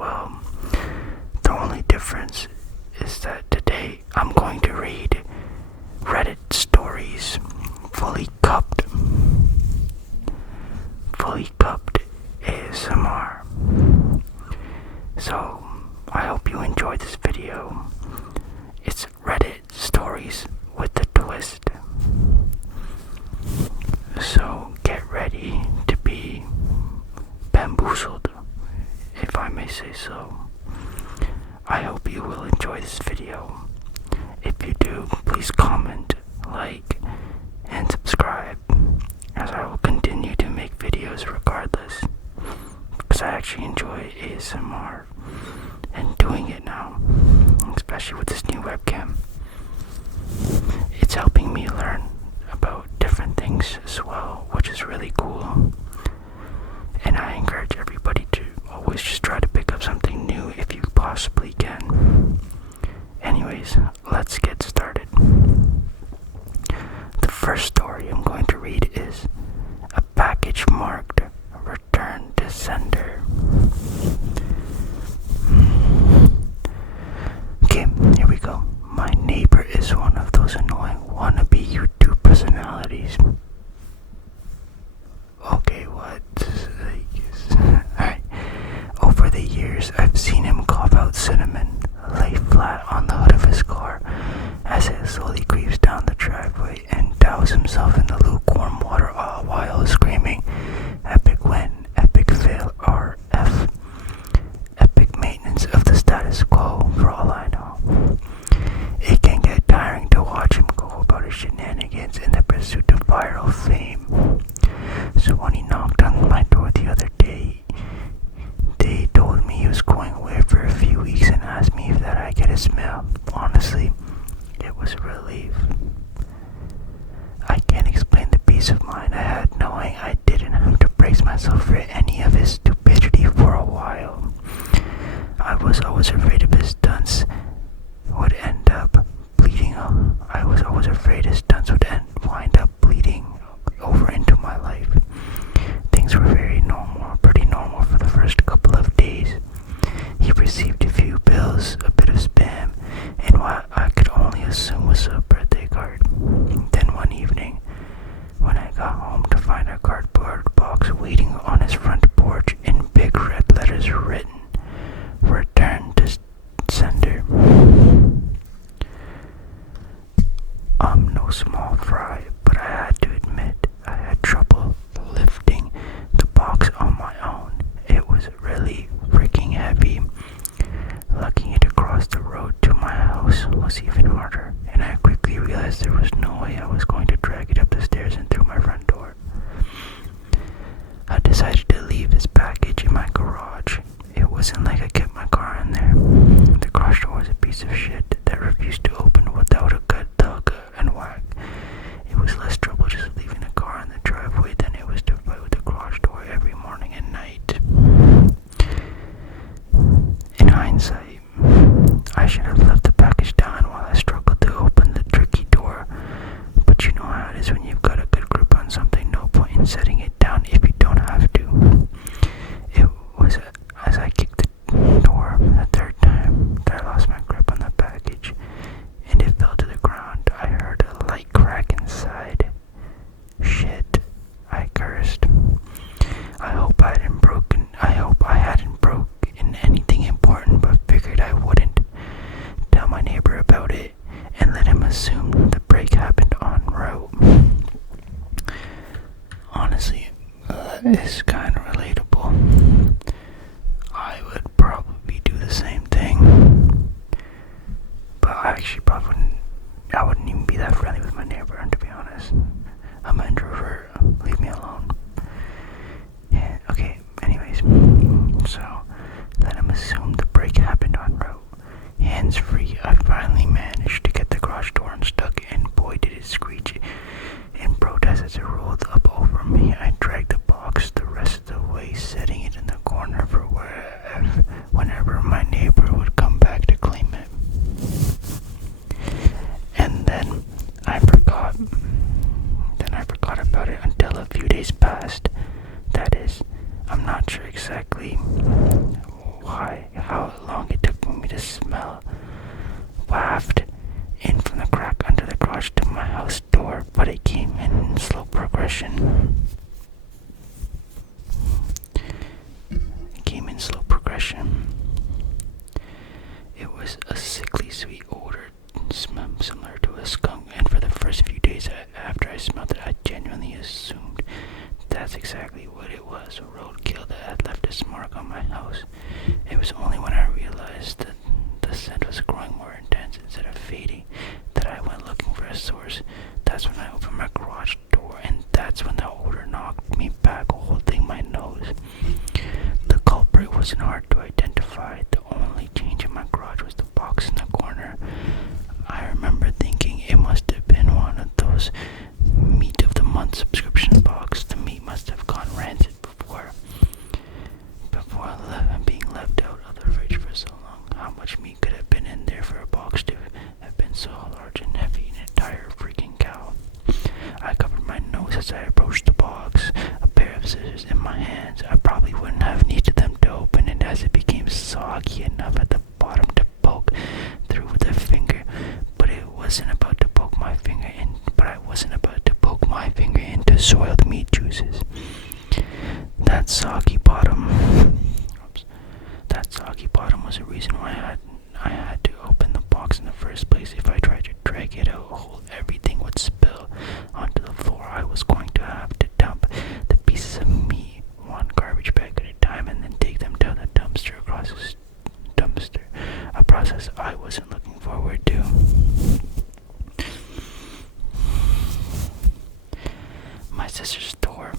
well. The only difference is that today I'm going to read Reddit stories, fully cupped ASMR. So I hope you enjoyed this video. It's Reddit stories with a twist. So get ready to be bamboozled, if I may say so. I hope you will enjoy this video. If you do, please comment, like, and subscribe, as I will continue to make videos regardless, because I actually enjoy ASMR and doing it now, especially with this new webcam. It's helping me learn about different things as well, which is really cool. And I encourage everybody to always just try to pick up something new if you possibly can. Anyways, let's get started. The first story I'm going to read is a package marked Return to Sender. Okay, here we go. My neighbor is one of those annoying wannabe YouTube personalities. Okay, what? Alright. Over the years, I've seen him cough out cinnamon, lay flat on the hood of his car as it slowly creeps down the driveway, and douse himself in the lukewarm water all while screaming, "Epic win, epic fail, RF. Epic maintenance of the status quo," for all I know. It can get tiring to watch him go about his shenanigans in the pursuit of viral fame. So when he knocked on my door the other day, they told me he was going away for a few weeks and asked me if that I get his mail. Honestly, it was a relief. I can't explain the peace of mind I had knowing I didn't have to brace myself for any of his stupidity for a while. I was always afraid of his stunts would end up bleeding. I was always afraid his stunts would wind up bleeding over into my life. Things were pretty normal for the first couple of days. He received a few bills, a bit of spam, and what I could only assume was a birthday card. Then one evening, when I got home to find a cardboard box waiting on his front porch in big red letters written, "Return to Sender." I'm no small fry, but I had to admit I had trouble lifting the box on my own. It was really freaking heavy. Lugging it across the road to my house was even harder, and I quickly realized there was no way I was going to drag it up the stairs and through my front door. I decided to leave his package in my garage. It wasn't like I kept my car in there. The garage door was a piece of shit that refused to open without a good tug and whack. It was less trouble just leaving the car in the driveway than it was to fight with the garage door every morning and night. In hindsight, I should have left the package down while I struggled to open the tricky door. But you know how it is when you've got a good grip on something, no point in setting it down if you don't have to. It was as I kicked the door the third time that I lost my grip on the package, and it fell to the ground. I heard a light crack inside. Shit, I cursed. I hope I hadn't broken anything important, but figured I wouldn't tell my neighbor about it and let him assume the break happened en route. Honestly, it's kind of relatable. I would probably do the same thing, but I wouldn't even be that friendly with my neighbor, to be honest. I'm an introvert. Leave me alone. Yeah, okay, anyways. So, let him assume the break happened en route. Hands free, I finally managed to get the garage door unstuck, and boy did it screech. In protest as it rolled up over me, I dragged the box the rest of the way, setting it in the corner for whenever my neighbor would come back to claim it. And then I forgot about it until a few days passed. That is, I'm not sure exactly why sickly sweet odor, smelled similar to a skunk, and for the first few days after I smelled it, I genuinely assumed that's exactly what it was, a roadkill that had left its mark on my house. It was only when I realized that the scent was growing more intense instead of fading that I went looking for a source. That's when I opened my garage door, and that's when the odor knocked me back, holding my nose. The culprit wasn't hard to identify. The only change in my garage was the box in the corner. I remember thinking it must have been one of those meat of the month subscription boxes. The meat must have gone rancid before being left out of the fridge for so long. How much meat could have been in there for a box to have been so large and heavy? An entire freaking cow. I covered my nose as I approached the box, a pair of scissors in my hands. I probably wouldn't have needed them to open it as it became soggy enough at the bottom to poke through with a finger. But I wasn't about to poke my finger in to soil the meat juices. That soggy bottom was the reason why I had to open the box in the first place. If I tried to drag it out, everything would spill onto the floor. I was going to have to dump the pieces of meat one garbage bag at a time and then take them down the dumpster, a process I wasn't looking forward to. My sisters tore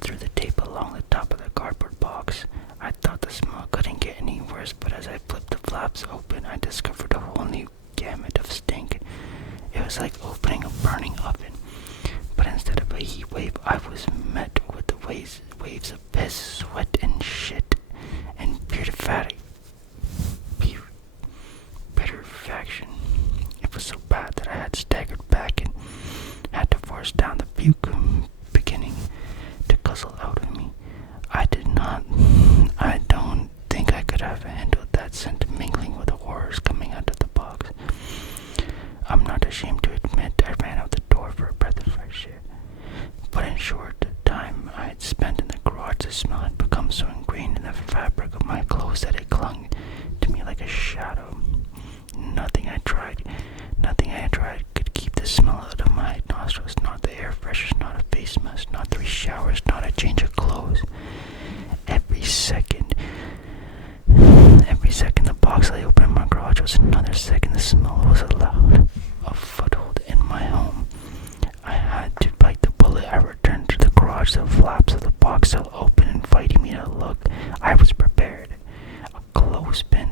through the tape along the top of the cardboard box. I thought the smell couldn't get any worse, but as I flipped the flaps open, I discovered a whole new gamut of stink. It was like opening a burning oven, but instead of a heat wave, I was met with the waves of piss, sweat, and shit, and putrefaction. It was so bad that I had staggered back and had to force down the puke beginning to guzzle out of me. I don't think I could have handled that scent mingling with the horrors coming out of the box. I'm not ashamed to admit I ran out the door for a breath of fresh air. But in short time I had spent in the garage, the smell had become so ingrained in the fabric of my clothes that it clung to me like a shadow. Nothing I tried could keep the smell out of my nostrils. Not the air fresheners, not a face mask, not 3 showers, not a change of clothes. Every second the box lay open in my garage was another second the smell was allowed a foothold in my home. I had to bite the bullet. I returned to the garage, the flaps of the box still open, inviting me to look. I was prepared. A clothespin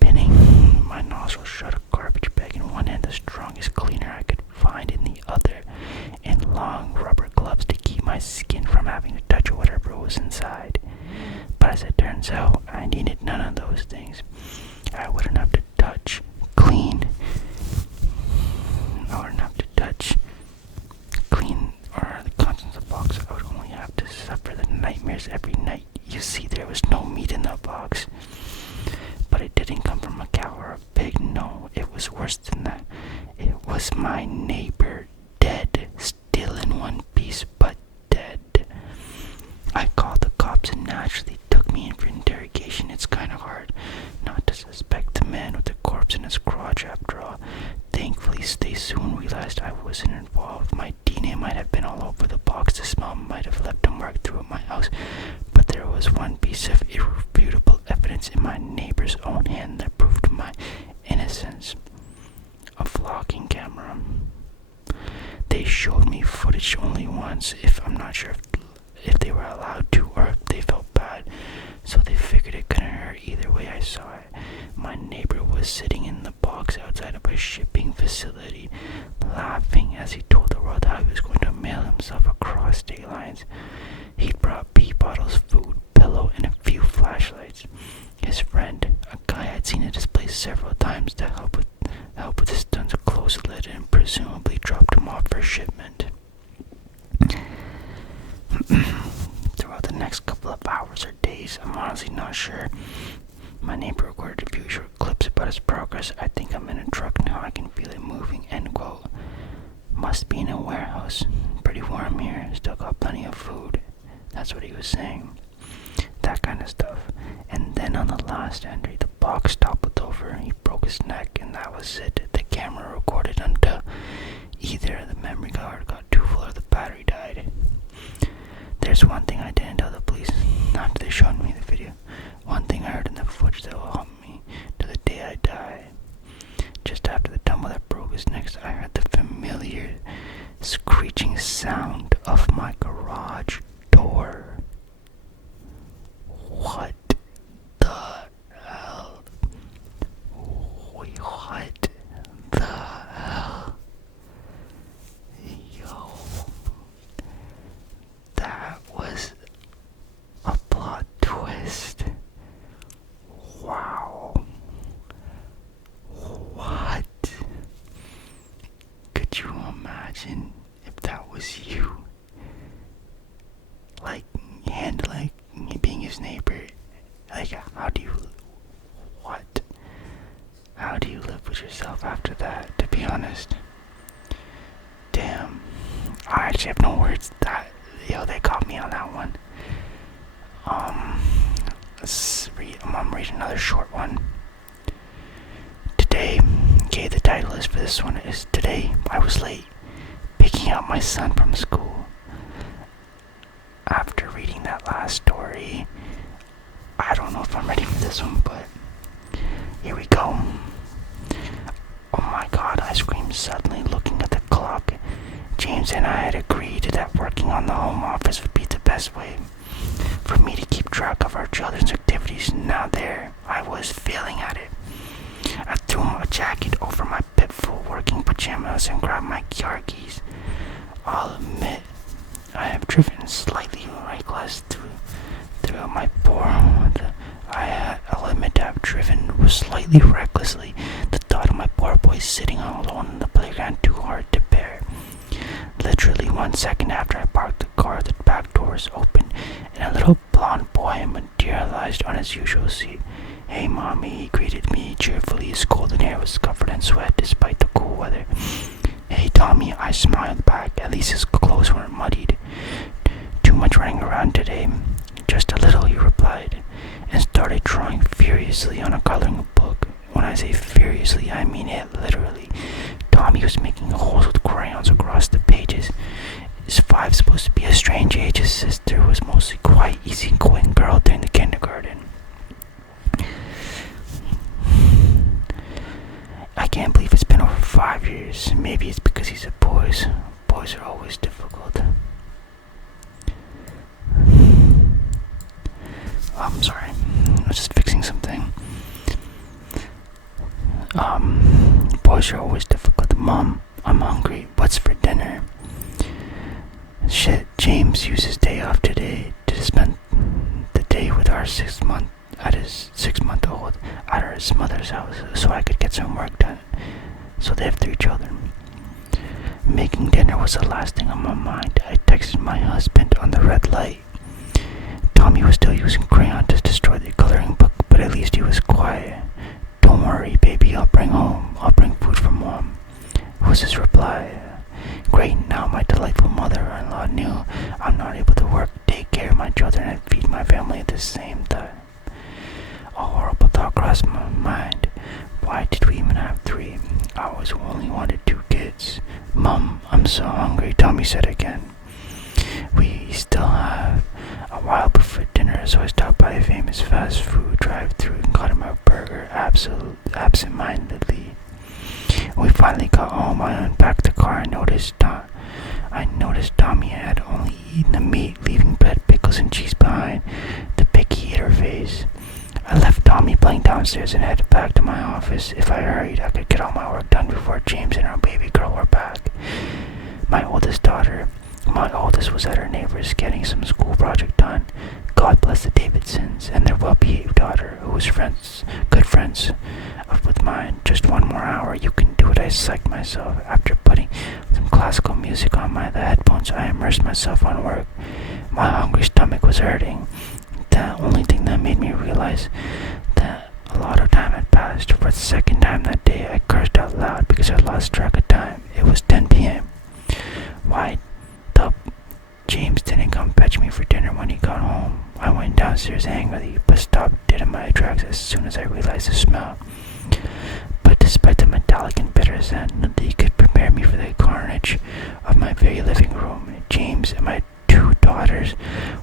pinning my nostrils shut, a garbage bag in one hand, the strongest cleaner I could find in the other, and long rubber gloves to keep my skin from having to touch whatever was inside. But as it turns out, I needed none of those things. I wouldn't have to touch, clean, or the contents of the box. I would only have to suffer the nightmares every night. You see, there was no meat in the box. But it didn't come from a cow or a pig. No, it was worse than that. It was my neighbor, dead, still in one piece, but dead. I called the cops and naturally took me in for interrogation. It's kind of hard not to suspect the man with the corpse in his garage after all. Thankfully, they soon realized I wasn't involved. My DNA might have been all over the box. The smell might have left a mark throughout my house. But there was one piece of irrefutable evidence in my neighbor's own hand that proved my innocence. A vlogging camera. They showed me footage only once. I'm not sure if they were allowed to or if they felt bad, so they figured it couldn't hurt either way. I saw it. My neighbor was sitting in the box outside of a shipping facility, laughing as he told the world how he was going to mail himself across state lines. He'd brought pee bottles, food, pillow, and a few flashlights. His friend, a guy I'd seen at his place several times to help with his stunts, closed the lid and presumably dropped him off for shipment. Throughout the next couple of hours or days, I'm honestly not sure. My neighbor recorded a few short clips about his progress. I think I'm in a truck now, I can feel it moving, end quote. Must be in a warehouse. Pretty warm here, still got plenty of food. That's what he was saying. That kind of stuff. And then on the last entry, the box toppled over over. He broke his neck, and that was it. The camera recorded until either the memory card got too full or the battery died. There's one thing I didn't tell the police after they showed me the video. One thing I heard in the footage that will haunt me to the day I die. Just after the tumble that broke his neck, I heard the familiar screeching sound of my garage door. What the hell? Wait, what the hell? Yo, that was a plot twist. Wow. What? Could you imagine if that was you? Like, handling being his neighbor. Like, how do you live with yourself after that, to be honest? Damn. I actually have no words. They got me on that one. I'm reading another short one. Today, the title is for this one is Today I Was Late Picking Up My Son from School. After reading that last story, I don't know if I'm ready for this one, but here we go. Oh my god, I screamed suddenly, looking at the clock. James and I had agreed that working on the home office would be the best way for me to keep track of our children's activities. Now there I was, failing at it. I threw my jacket over my pitiful working pajamas and grabbed my car keys. I'll admit, I have driven slightly reckless throughout my I'll admit I've driven slightly recklessly. The thought of my poor boy sitting all alone in the playground too hard to bear. Literally 1 second after I parked the car, the back door was open, and a little blonde boy materialized on his usual seat. "Hey, Mommy," he greeted me cheerfully. His golden hair was covered in sweat despite the cool weather. "Hey, Tommy," I smiled back. At least his clothes weren't muddied. "Too much running around today?" "Just a little," he replied, and started drawing furiously on a coloring book. When I say furiously, I mean it literally. Tommy was making holes with crayons across the pages. Is 5 supposed to be a strange age? His sister was mostly quite easygoing girl during the kindergarten. I can't believe it's been over 5 years. Maybe it's because he's a boy. Boys are always difficult. I'm sorry. I was just fixing something. Boys are always difficult. Mom, I'm hungry. What's for dinner? Shit, James used his day off today to spend the day with our 6-month-old at his mother's house so I could get some work done. So they have 3 children. Making dinner was the last thing on my mind. I texted my husband on the red light. Tommy was still using crayon to destroy the coloring book, but at least he was quiet. "Don't worry, baby, I'll bring food for Mom," was his reply. Great, now my delightful mother-in-law knew I'm not able to work, take care of my children, and feed my family at the same time. A horrible thought crossed my mind. Why did we even have 3? I always only wanted 2 kids. "Mom, I'm so hungry," Tommy said again. We still have a while before dinner, so I stopped by a famous fast food drive-thru and got him a burger absent-mindedly. When we finally got home, I unpacked the car and noticed Tommy had only eaten the meat, leaving bread, pickles, and cheese behind. The picky eater face. I left Tommy playing downstairs and headed back to my office. If I hurried, I could get all my work done before James and our baby girl were back. My oldest was at her neighbor's getting some school project done. God bless the Davidsons and their well-behaved daughter, who was good friends with mine. "Just 1 more hour, you can do it," I psyched myself. After putting some classical music on the headphones, I immersed myself on work. My hungry stomach was hurting. The only thing that made me realize that a lot of time had passed. For the second time that day, I cursed out loud because I lost track of time. It was 10 p.m. Why the James didn't come fetch me for dinner when he got home. I went downstairs angrily, but stopped dead in my tracks as soon as I realized the smell. suspect a metallic and bitter scent that he could prepare me for the carnage of my very living room. James and my 2 daughters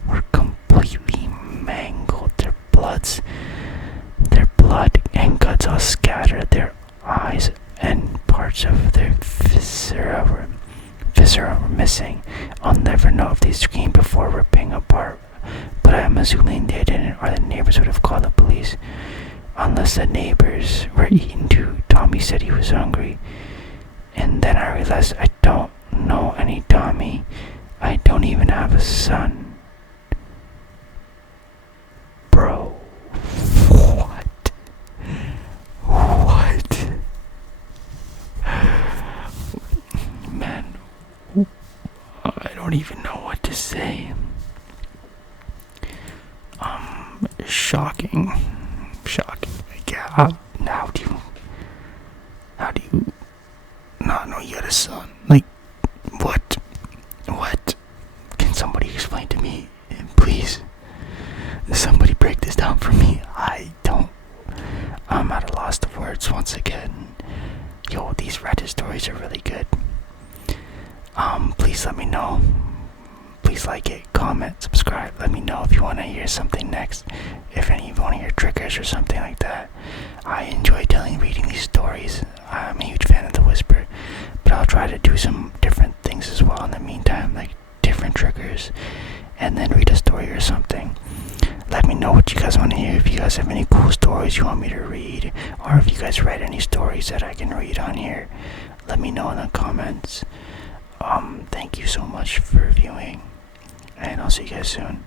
were completely mangled. Their blood and guts all scattered. Their eyes and parts of their viscera were missing. I'll never know if they screamed before ripping apart, but I'm assuming they didn't, or the neighbors would have called the police. Unless the neighbors were eating too. Tommy said he was hungry. And then I realized I don't know any Tommy. I don't even have a son. Bro. What? What? Man, I don't even know what to say. Shocking. Yeah, how do you not know you had a son? Like, what? Can somebody explain to me, please? Somebody break this down for me. I'm at a loss of words once again. Yo, these Reddit stories are really good. Please let me know. Please like it, comment, subscribe. Let me know if you want to hear something next. If any of you want to hear triggers or something like that. I enjoy reading these stories. I'm a huge fan of The Whisper, but I'll try to do some different things as well in the meantime, like different triggers, and then read a story or something. Let me know what you guys want to hear. If you guys have any cool stories you want me to read, or if you guys read any stories that I can read on here, let me know in the comments. Thank you so much for viewing, and I'll see you guys soon.